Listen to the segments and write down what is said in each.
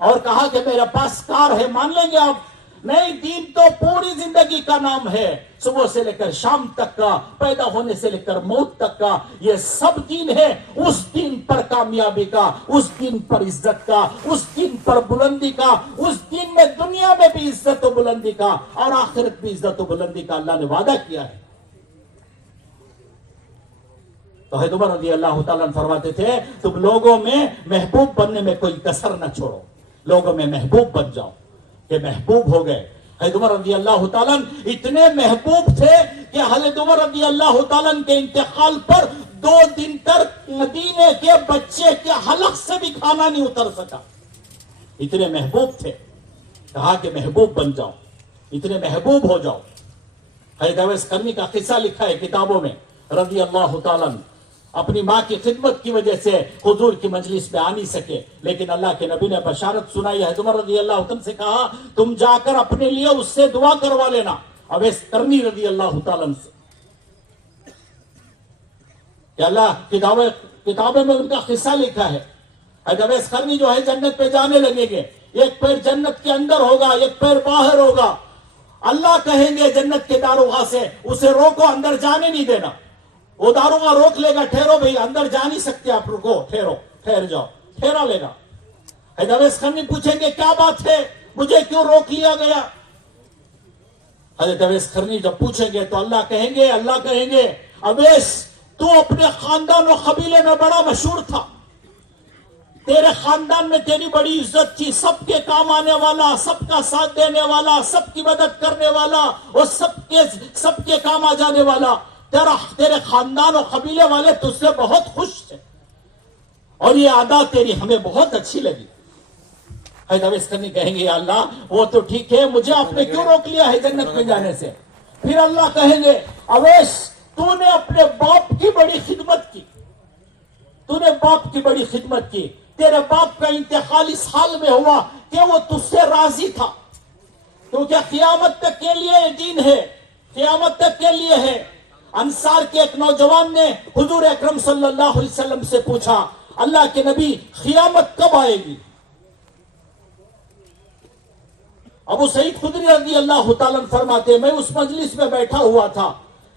اور کہا کہ میرے پاس کار ہے، مان لیں گے آپ؟ نہیں، دین تو پوری زندگی کا نام ہے، صبح سے لے کر شام تک کا، پیدا ہونے سے لے کر موت تک کا، یہ سب دین ہے۔ اس دین پر کامیابی کا، اس دین پر عزت کا، اس دین پر بلندی کا، اس دین میں دنیا میں بھی عزت و بلندی کا اور آخرت بھی عزت و بلندی کا اللہ نے وعدہ کیا ہے۔ تو حضرت عمر رضی اللہ تعالیٰ فرماتے تھے تم لوگوں میں محبوب بننے میں کوئی کسر نہ چھوڑو، لوگوں میں محبوب بن جاؤ۔ کہ محبوب ہو گئے۔ حضرت عمر رضی اللہ تعالیٰ اتنے محبوب تھے کہ حضرت عمر رضی اللہ تعالیٰ کے انتقال پر 2 دن تک مدینے کے بچے کے حلق سے بھی کھانا نہیں اتر سکا، اتنے محبوب تھے۔ کہا کہ محبوب بن جاؤ، اتنے محبوب ہو جاؤ۔ حضرت اویس قرنی کا قصہ لکھا ہے کتابوں میں، رضی اللہ تعالیٰ اپنی ماں کی خدمت کی وجہ سے حضور کی مجلس میں آ نہیں سکے، لیکن اللہ کے نبی نے بشارت سنائی۔ حضرت عمر رضی اللہ عنہ سے کہا تم جا کر اپنے لیے اس سے دعا کروا لینا، اویس قرنی رضی اللہ تعالیٰ سے، کہ اللہ کتابوں میں ان کا قصہ لکھا ہے۔ حضرت اویس قرنی جو ہے جنت پہ جانے لگیں گے، ایک پیر جنت کے اندر ہوگا، ایک پیر باہر ہوگا۔ اللہ کہیں گے جنت کے داروغہ سے اسے روکو، اندر جانے نہیں دینا۔ وہ داروغہ روک لے گا، ٹھہرو بھئی، اندر جا نہیں سکتے آپ، رکو، ٹھہر جاؤ، ٹھہرا لے گا۔ حضرت اویس قرنی پوچھیں گے کیا بات ہے، مجھے کیوں روک لیا گیا؟ حضرت اویس قرنی جب پوچھیں گے تو اللہ کہیں گے اویس تو اپنے خاندان و قبیلے میں بڑا مشہور تھا، تیرے خاندان میں تیری بڑی عزت تھی، سب کے کام آنے والا، سب کا ساتھ دینے والا، سب کی مدد کرنے والا اور سب کے کام آ جانے والا، تیرے خاندان و قبیلے والے تجھ سے بہت خوش تھے اور یہ عادت تیری ہمیں بہت اچھی لگی۔ حضرت اویس قرنی کہیں گے یا اللہ وہ تو ٹھیک ہے، مجھے آپ نے کیوں روک لیا ہے جنت میں جانے سے؟ پھر اللہ کہیں گے اویس تو نے اپنے باپ کی بڑی خدمت کی، تو نے باپ کی بڑی خدمت کی، تیرے باپ کا انتقال اس حال میں ہوا کہ وہ تجھ سے راضی تھا، کیونکہ قیامت تک کے لیے یہ دین ہے، قیامت تک کے لیے ہے۔ انصار کے ایک نوجوان نے حضور اکرم صلی اللہ علیہ وسلم سے پوچھا اللہ کے نبی قیامت کب آئے گی؟ ابو سعید خدری رضی اللہ تعالیٰ فرماتے میں اس مجلس میں بیٹھا ہوا تھا،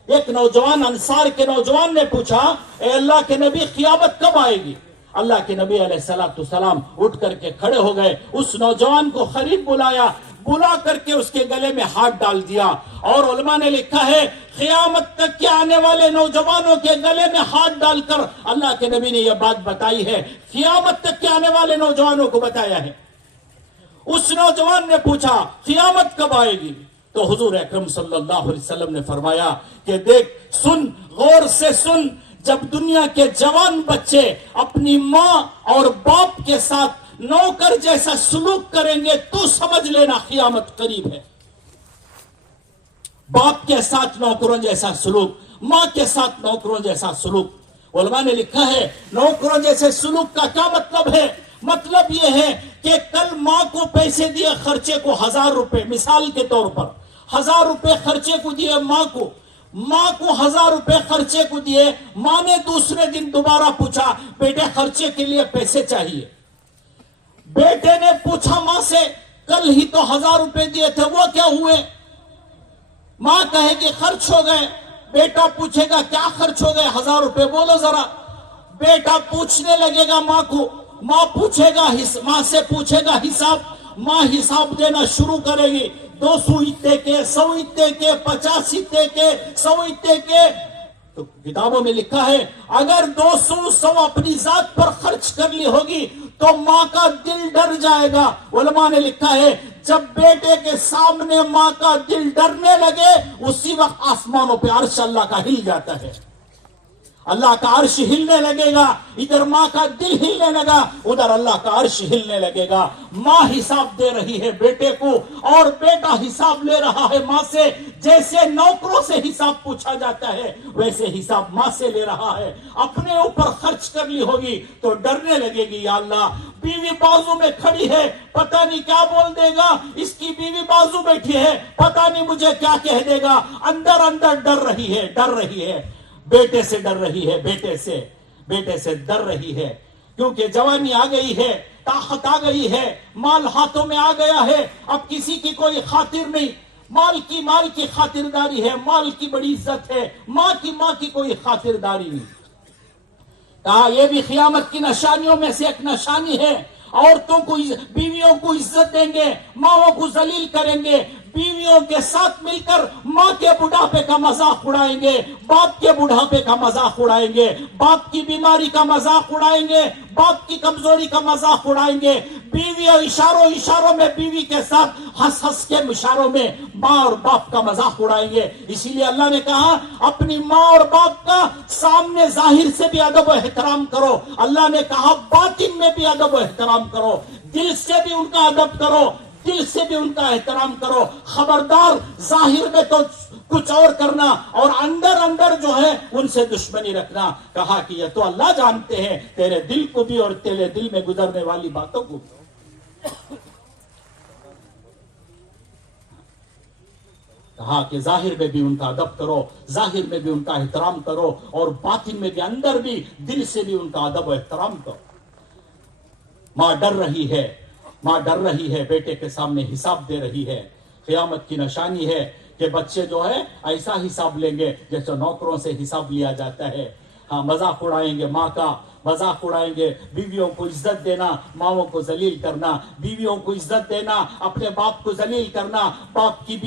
ایک نوجوان انصار کے نوجوان نے پوچھا اے اللہ کے نبی قیامت کب آئے گی؟ اللہ کے نبی علیہ السلام اٹھ کر کے کھڑے ہو گئے، اس نوجوان کو قریب بلا کر کے اس کے گلے میں ہاتھ ڈال دیا، اور علماء نے لکھا ہے قیامت تک کے آنے والے نوجوانوں کے گلے میں ہاتھ ڈال کر اللہ کے نبی نے یہ بات بتائی ہے، قیامت تک کے آنے والے نوجوانوں کو بتایا ہے۔ اس نوجوان نے پوچھا قیامت کب آئے گی؟ تو حضور اکرم صلی اللہ علیہ وسلم نے فرمایا کہ دیکھ، سن، غور سے سن، جب دنیا کے جوان بچے اپنی ماں اور باپ کے ساتھ نوکر جیسا سلوک کریں گے تو سمجھ لینا قیامت قریب ہے۔ باپ کے ساتھ نوکروں جیسا سلوک، ماں کے ساتھ نوکروں جیسا سلوک۔ علماء نے لکھا ہے نوکروں جیسے سلوک کا کیا مطلب ہے؟ مطلب یہ ہے کہ کل ماں کو پیسے دیے خرچے کو 1000 روپے، مثال کے طور پر 1000 روپے خرچے کو دیے ماں کو 1000 روپے خرچے کو دیے، ماں نے دوسرے دن دوبارہ پوچھا بیٹے خرچے کے لیے پیسے چاہیے، بیٹے نے پوچھا ماں سے کل ہی تو 1000 روپے دیے تھے وہ کیا ہوئے؟ ماں کہے کہ خرچ ہو گئے، بیٹا پوچھے گا کیا خرچ ہو گئے 1000 روپے بولو ذرا، بیٹا پوچھنے لگے گا ماں کو، ماں سے پوچھے گا حساب، ماں حساب دینا شروع کرے گی، 200 اتے کے، 100 اتے کے، 50 اتے کے، 100 اتے کے۔ تو کتابوں میں لکھا ہے اگر 200 اپنی ذات پر خرچ کر لی ہوگی تو ماں کا دل ڈر جائے گا۔ علماء نے لکھا ہے جب بیٹے کے سامنے ماں کا دل ڈرنے لگے اسی وقت آسمانوں پہ عرش اللہ کا ہل جاتا ہے، اللہ کا عرش ہلنے لگے گا، ادھر ماں کا دل ہلنے لگا، ادھر اللہ کا عرش ہلنے لگے گا۔ ماں حساب دے رہی ہے بیٹے کو اور بیٹا حساب لے رہا ہے ماں سے، جیسے نوکروں سے حساب پوچھا جاتا ہے ویسے حساب ماں سے لے رہا ہے۔ اپنے اوپر خرچ کر لی ہوگی تو ڈرنے لگے گی یا اللہ بیوی بازو میں کھڑی ہے پتہ نہیں کیا بول دے گا، اس کی بیوی بازو بیٹھی ہے پتہ نہیں مجھے کیا کہہ دے گا، اندر اندر ڈر رہی ہے، بیٹے سے ڈر رہی ہے، بیٹے سے ڈر رہی ہے، کیونکہ جوانی آ گئی ہے، طاقت آ گئی ہے, مال ہاتھوں میں آ گیا ہے, اب کسی کی کوئی خاطر نہیں, مال کی خاطرداری ہے, مال کی بڑی عزت ہے, ماں کی کوئی خاطرداری نہیں. کہا یہ بھی قیامت کی نشانیوں میں سے ایک نشانی ہے. عورتوں کو, بیویوں کو عزت دیں گے, ماؤں کو ذلیل کریں گے, بیویوں کے ساتھ مل کر ماں کے بڑھاپے کا مذاق اڑائیں گے, باپ کے بڑھاپے کا مذاق اڑائیں گے, باپ کی بیماری کا مذاق اڑائیں گے, باپ کی کمزوری کا مذاق اڑائیں گے. بیوی اشاروں میں بیوی کے ساتھ ہنس کے اشاروں میں ماں اور باپ کا مذاق اڑائیں گے. اسی لیے اللہ نے کہا اپنی ماں اور باپ کا سامنے ظاہر سے بھی ادب و احترام کرو, اللہ نے کہا باطن میں بھی ادب و احترام کرو, دل سے بھی ان کا ادب کرو, دل سے بھی ان کا احترام کرو. خبردار ظاہر میں تو کچھ اور کرنا اور اندر جو ہے ان سے دشمنی رکھنا. کہا کہ یہ تو اللہ جانتے ہیں تیرے دل کو بھی اور تیرے دل میں گزرنے والی باتوں کو بھی. کہا کہ ظاہر میں بھی ان کا ادب کرو, ظاہر میں بھی ان کا احترام کرو, اور باطن میں بھی, اندر بھی, دل سے بھی ان کا ادب و احترام کرو. ماں ڈر رہی ہے, بیٹے کے سامنے حساب دے رہی ہے. قیامت کی نشانی ہے کہ بچے جو ہے ایسا حساب لیں گے جیسے نوکروں سے حساب لیا جاتا ہے. ہاں, مذاق اڑائیں گے ماں کا, مذاق اڑائیں گے. بیویوں کو عزت دینا, ماؤں کو ذلیل کرنا, بیویوں کو عزت دینا, اپنے باپ کو ذلیل کرنا, باپ کی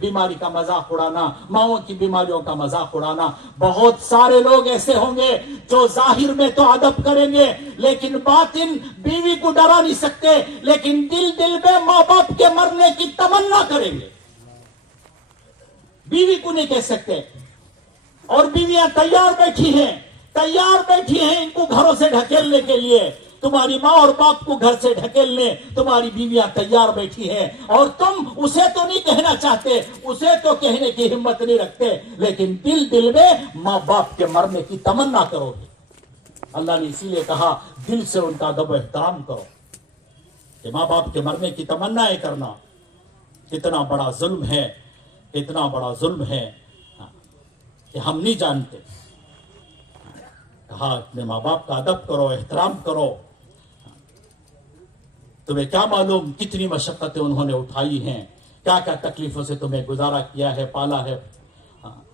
بیماری کا مذاق اڑانا, ماؤں کی بیماریوں کا مذاق اڑانا. بہت سارے لوگ ایسے ہوں گے جو ظاہر میں تو ادب کریں گے لیکن باطن بیوی کو ڈرا نہیں سکتے, لیکن دل میں ماں باپ کے مرنے کی تمنا کریں گے, بیوی کو نہیں کہہ سکتے. اور بیویاں تیار بیٹھی ہیں ان کو گھروں سے ڈھکیلنے کے لیے. تمہاری ماں اور باپ کو گھر سے ڈھکیلنے تمہاری بیویاں تیار بیٹھی ہیں, اور تم اسے تو نہیں کہنا چاہتے, اسے تو کہنے کی ہمت نہیں رکھتے, لیکن دل میں ماں باپ کے مرنے کی تمنا کرو گے. اللہ نے اسی لیے کہا دل سے ان کا ادب و احترام کرو. کہ ماں باپ کے مرنے کی تمنا کرنا اتنا بڑا ظلم ہے, اتنا بڑا ظلم ہے کہ ہم نہیں جانتے. کہا اپنے ماں باپ کا ادب کرو, احترام کرو. تمہیں کیا معلوم کتنی مشقتیں انہوں نے اٹھائی ہیں, کیا کیا تکلیفوں سے تمہیں گزارا کیا ہے, پالا ہے,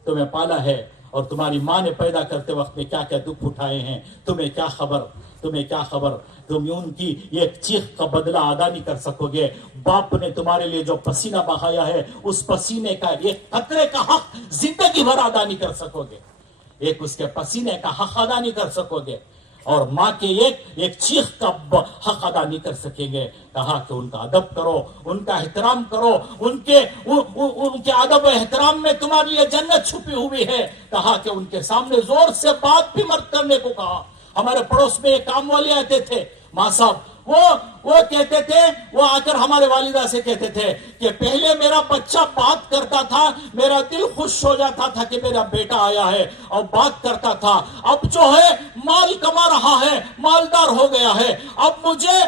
تمہیں پالا ہے. اور تمہاری ماں نے پیدا کرتے وقت میں کیا کیا دکھ اٹھائے ہیں, تمہیں کیا خبر. تم ان کی ایک چیخ کا بدلہ ادا نہیں کر سکو گے. باپ نے تمہارے لیے جو پسینہ بہایا ہے اس پسینے کا ایک قطرے کا حق زندگی بھر ادا نہیں کر سکو گے, ایک اس کے پسینے کا حق ادا نہیں کر سکو گے, اور ماں کے ایک چیخ کا حق ادا نہیں کر سکیں گے. کہا کہ ان کا ادب کرو, ان کا احترام کرو, ان کے ادب و احترام میں تمہاری یہ جنت چھپی ہوئی ہے. کہا کہ ان کے سامنے زور سے بات بھی مت کرنے کو کہا. ہمارے پڑوس میں ایک کام والے آتے تھے, ماں صاحب, وہ کہتے تھے, وہ آ کر ہمارے والدہ سے کہتے تھے کہ پہلے میرا بچہ بات کرتا تھا, میرا دل خوش ہو جاتا تھا کہ میرا بیٹا آیا ہے اور بات کرتا تھا. اب جو ہے مال کما رہا ہے, مالدار ہو گیا ہے, اب مجھے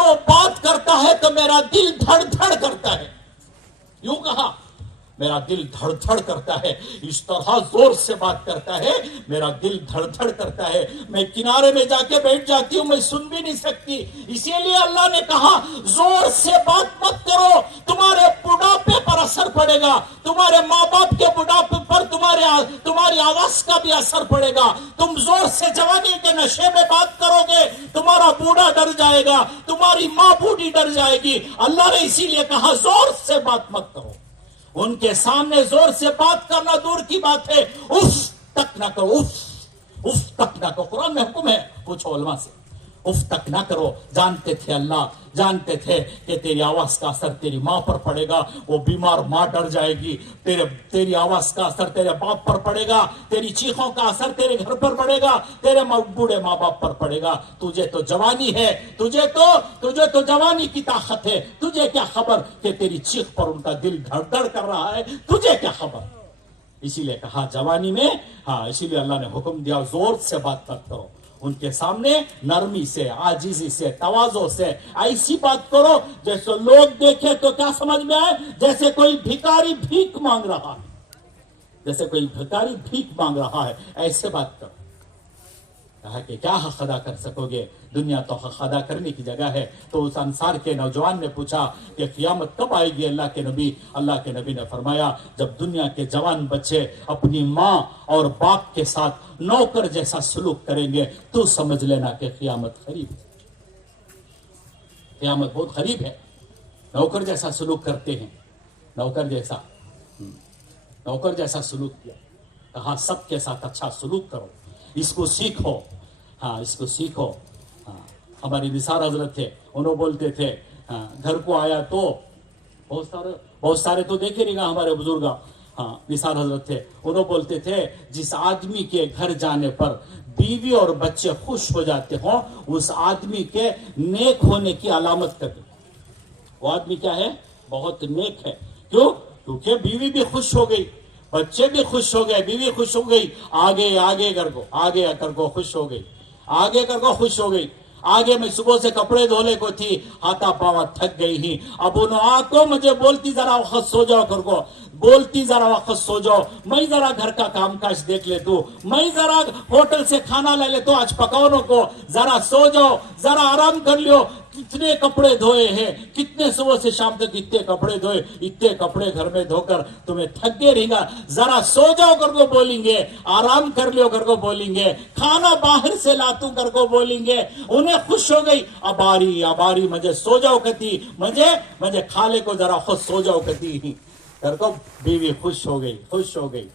وہ بات کرتا ہے تو میرا دل دھڑ دھڑ کرتا ہے. یوں کہا, میرا دل دھڑ دھڑ کرتا ہے, اس طرح زور سے بات کرتا ہے, میرا دل دھڑ دھڑ کرتا ہے, میں کنارے میں جا کے بیٹھ جاتی ہوں, میں سن بھی نہیں سکتی. اسی لیے اللہ نے کہا زور سے بات مت کرو, تمہارے بڑھاپے پر اثر پڑے گا, تمہارے ماں باپ کے بڑھاپے پر تمہاری آواز کا بھی اثر پڑے گا. تم زور سے جوانی کے نشے میں بات کرو گے, تمہارا بوڑھا ڈر جائے گا, تمہاری ماں بوڑھی ڈر جائے گی. اللہ نے اسی لیے کہا زور سے بات مت کرو. ان کے سامنے زور سے بات کرنا دور کی بات ہے, اف تک نہ کرو, اف تک نہ کرو. قرآن میں حکم ہے, پوچھو علماء سے, اف تک نہ کرو. جانتے تھے اللہ, جانتے تھے کہ تیری آواز کا اثر تیری ماں پر پڑے گا, وہ بیمار ماں ڈر جائے گی. تیری آواز کا اثر تیرے باپ پر پڑے گا, تیری چیخوں کا اثر تیرے گھر پر پڑے گا, تیرے بوڑھے ماں باپ پر پڑے گا. تجھے تو جوانی ہے, تجھے تو جوانی کی طاقت ہے, تجھے کیا خبر کہ تیری چیخ پر ان کا دل دھڑ دھڑ کر رہا ہے, تجھے کیا خبر. اسی لیے کہا جوانی میں, اسی لیے اللہ نے حکم دیا زور سے بات مت کرو. ان کے سامنے نرمی سے, عاجزی سے, تواضع سے ایسی بات کرو جیسے لوگ دیکھے تو کیا سمجھ میں آئے, جیسے کوئی بھکاری بھیک مانگ رہا ہے, جیسے کوئی بھکاری بھیک مانگ رہا ہے, ایسے بات کرو. کہا کہ کیا حق ادا کر سکوگے؟ دنیا تو حق ادا کرنے کی جگہ ہے. تو اس انصار کے نوجوان نے پوچھا کہ قیامت کب آئے گی اللہ کے نبی؟ اللہ کے نبی نے فرمایا جب دنیا کے جوان بچے اپنی ماں اور باپ کے ساتھ نوکر جیسا سلوک کریں گے تو سمجھ لینا کہ قیامت قریب ہے. قیامت بہت قریب ہے. نوکر جیسا سلوک کرتے ہیں. نوکر جیسا سلوک کیا. کہا سب کے ساتھ اچھا سلوک کرو، اس کو سیکھو. اس کو سیکھو. ہماری نثار حضرت تھے، انہوں بولتے تھے گھر کو آیا تو بہت سارے تو دیکھے نہیں گا ہمارے بزرگ. نثار حضرت تھے، انہوں بولتے تھے جس آدمی کے گھر جانے پر بیوی اور بچے خوش ہو جاتے ہوں اس آدمی کے نیک ہونے کی علامت کر دو. وہ آدمی کیا ہے؟ بہت نیک ہے. کیوں؟ کیونکہ بیوی بھی خوش ہو گئی، بچے بھی خوش ہو گئے، بیوی خوش ہو گئی. آگے کر کو خوش ہو گئی. آگے کر کو خوش ہو گئی. آگے میں صبح سے کپڑے دھونے کو تھی، ہاتھا پاوا تھک گئی ہی. اب انہوں آکو مجھے بولتی ذرا وقت سو جاؤ کر کو، بولتی ذرا وقت سو جاؤ، میں ذرا گھر کا کام کاج دیکھ لیتو، میں ذرا ہوٹل سے کھانا لے لیتو آج پکاؤنوں کو، ذرا سو جاؤ، ذرا آرام کر لیو. کتنے کپڑے دھوئے ہیں، کتنے صبح سے شام تک اتنے کپڑے دھوئے، اتنے کپڑے گھر میں دھو کر تمہیں تھک گئے رہے گا، ذرا سو جاؤ کر کو بولیں گے، آرام کر لیو کر کو بولیں گے، کھانا باہر سے لاتو کر کو بولیں گے. انہیں خوش ہو گئی. اباری مجھے سو جاؤ کتی، مجھے کھالے کو ذرا خود سو جاؤ کتی کر کو بیوی خوش ہو گئی.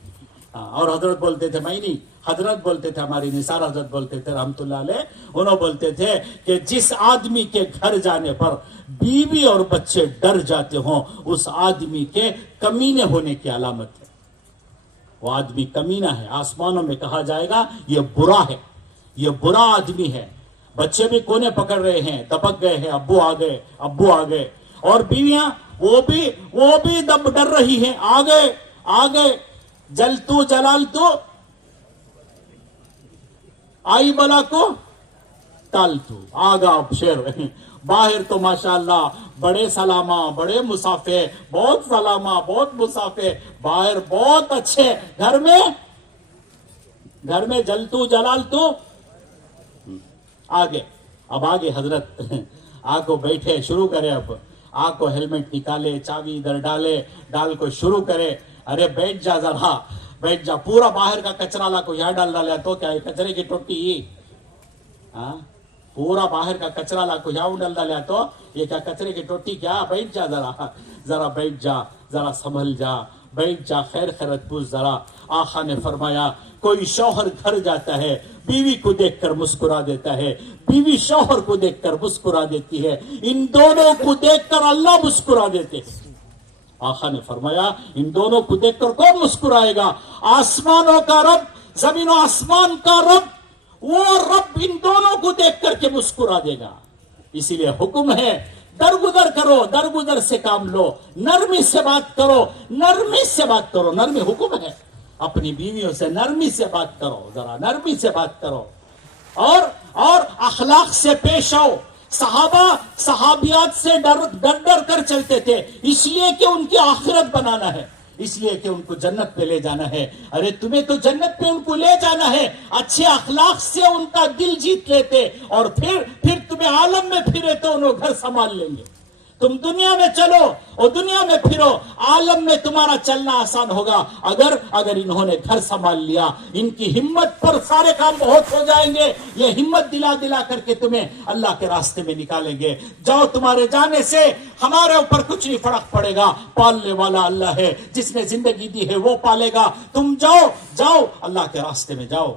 اور حضرت بولتے تھے، میں نہیں، حضرت بولتے تھے، ہماری نثار حضرت بولتے تھے رحمت اللہ علیہ، انہوں بولتے تھے کہ جس آدمی کے گھر جانے پر بیوی اور بچے ڈر جاتے ہوں اس آدمی کے کمینے ہونے کی علامت ہے. وہ آدمی کمینہ ہے. آسمانوں میں کہا جائے گا یہ برا ہے، یہ برا آدمی ہے. بچے بھی کونے پکڑ رہے ہیں، دبک گئے ہیں، ابو آ گئے. اور بیویاں وہ بھی ڈر رہی ہیں، آ گئے. جلتو جلالتو آئی بلا کو تالتو. آگا شیر. باہر تو ماشاءاللہ بڑے سلامہ، بڑے مسافے، بہت سلامہ، بہت مسافے، باہر بہت اچھے، گھر میں جلتو جلالتو آگے. اب آگے حضرت آگو بیٹھے، شروع کرے. اب آگ کو ہیلمٹ نکالے، چابی ادھر ڈال کو شروع کرے. ارے بیٹھ جا، پورا باہر کا کچرا لا کو یہاں ڈال ڈالا تو کیا ہے کچرے کی ٹوٹی. پورا باہر کا کچرا لا کو یہاں ڈال ڈالا تو یہ کیا کچرے کی ٹوٹی کیا. بیٹھ جا، ذرا بیٹھ جا، ذرا سنبھل جا، بیٹھ جا، خیر خیرت پوچھ ذرا. آقا نے فرمایا کوئی شوہر گھر جاتا ہے، بیوی کو دیکھ کر مسکرا دیتا ہے، بیوی شوہر کو دیکھ کر مسکرا دیتی ہے، ان دونوں کو دیکھ کر اللہ مسکرا دیتے ہیں. آقا نے فرمایا ان دونوں کو دیکھ کر کون مسکرائے گا؟ آسمانوں کا رب، زمین و آسمان کا رب، وہ رب ان دونوں کو دیکھ کر کے مسکرا دے گا. اسی لیے حکم ہے درگزر کرو، درگزر سے کام لو، نرمی سے بات کرو، نرمی حکم ہے. اپنی بیویوں سے نرمی سے بات کرو، ذرا نرمی سے بات کرو، اور اخلاق سے پیش آؤ. صحابیات سے ڈر کر چلتے تھے، اس لیے کہ ان کی آخرت بنانا ہے، اس لیے کہ ان کو جنت پہ لے جانا ہے. ارے تمہیں تو جنت پہ ان کو لے جانا ہے. اچھے اخلاق سے ان کا دل جیت لیتے اور پھر تمہیں عالم میں پھرے تو انہوں گھر سنبھال لیں گے. تم دنیا میں چلو اور دنیا میں پھرو، عالم میں تمہارا چلنا آسان ہوگا اگر انہوں نے گھر سنبھال لیا. ان کی ہمت پر سارے کام بہت ہو جائیں گے. یہ ہمت دلا کر کے تمہیں اللہ کے راستے میں نکالیں گے. جاؤ، تمہارے جانے سے ہمارے اوپر کچھ نہیں فرق پڑے گا. پالنے والا اللہ ہے، جس نے زندگی دی ہے وہ پالے گا. تم جاؤ اللہ کے راستے میں جاؤ.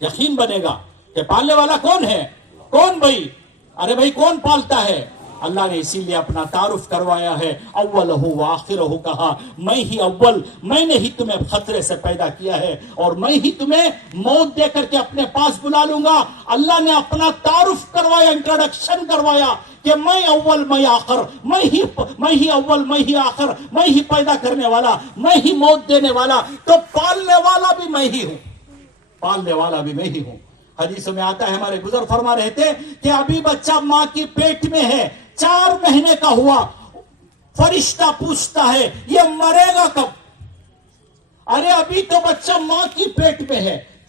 یقین بنے گا کہ پالنے والا کون ہے. کون بھائی؟ ارے بھائی کون پالتا ہے؟ اللہ نے اسی لیے اپنا تعارف کروایا ہے. اولہ و آخرہ کہا، میں ہی اول، میں نے ہی تمہیں خطرے سے پیدا کیا ہے اور میں ہی تمہیں موت دے کر کے اپنے پاس بلا لوں گا. اللہ نے اپنا تعارف کروایا، انٹروڈکشن کروایا کہ میں اول میں آخر، میں ہی اول میں ہی آخر، میں ہی پیدا کرنے والا، میں ہی موت دینے والا. تو پالنے والا بھی میں ہی ہوں، پالنے والا بھی میں ہی ہوں. حدیثوں میں آتا ہے، ہمارے بزرگ فرما رہے تھے کہ ابھی بچہ ماں کی پیٹ میں ہے، 4 مہینے کا ہوا، فرشتہ پوچھتا ہے یہ مرے گا کب؟ ارے ابھی تو بچہ ماں کی پیٹ میں ہے،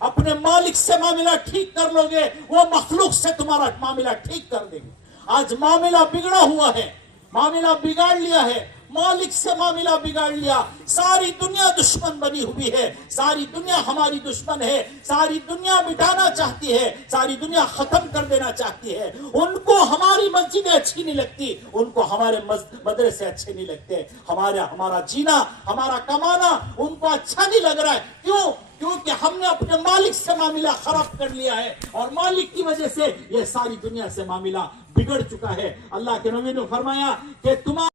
اپنے مالک سے معاملہ ٹھیک کر لو گے، وہ مخلوق سے تمہارا معاملہ ٹھیک کر دیں گے۔ آج معاملہ بگڑا ہوا ہے، معاملہ بگاڑ لیا ہے، مالک سے معاملہ بگاڑ لیا، ساری دنیا دشمن بنی ہوئی ہے، ساری دنیا ہماری دشمن ہے، ساری دنیا مٹانا چاہتی ہے، ساری دنیا ختم کر دینا چاہتی ہے۔ ان کو ہماری مسجدیں اچھی نہیں لگتی، ان کو ہمارے مدرسے اچھے نہیں لگتے، ہمارا جینا، ہمارا کمانا ان کو اچھا نہیں لگ رہا ہے۔ کیوں؟ کیونکہ ہم نے اپنے مالک سے معاملہ خراب کر لیا ہے، اور مالک کی وجہ سے یہ ساری دنیا سے معاملہ بگڑ چکا ہے۔ اللہ کے نبی نے فرمایا کہ تمہارے